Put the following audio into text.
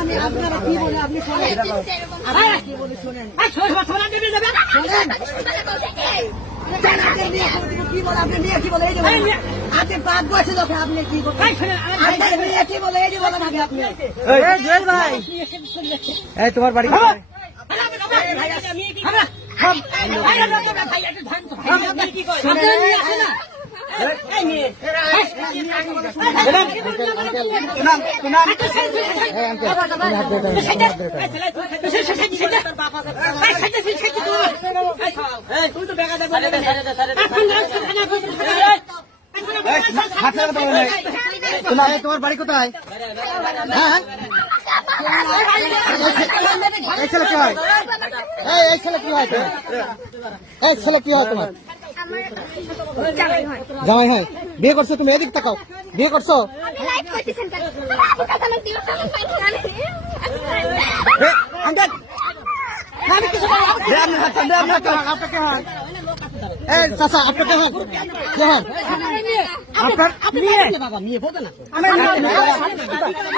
আমি আপনারা কি বলে আপনি শোনেন কি বলে শোনেন কি বলে আপনি নিয়ে কি বলে এই যে আপনি বাদ বসে লোকে আপনি কি বলেন কি বলে এই যে বলেন আগে আপনি জুয়েল ভাই এই তোমার বাড়ি তোমার বাড়ি কোথায়? হ্যাঁ এই ছেলে কি হয়? এই ছেলে কি হয়? এই ছেলে কি হয় তোমার? জামাই হয়। বিয়ে করছো তুমি? এদিক তাকাও। বিয়ে করছো? চাচা আপনাকে হন আপনার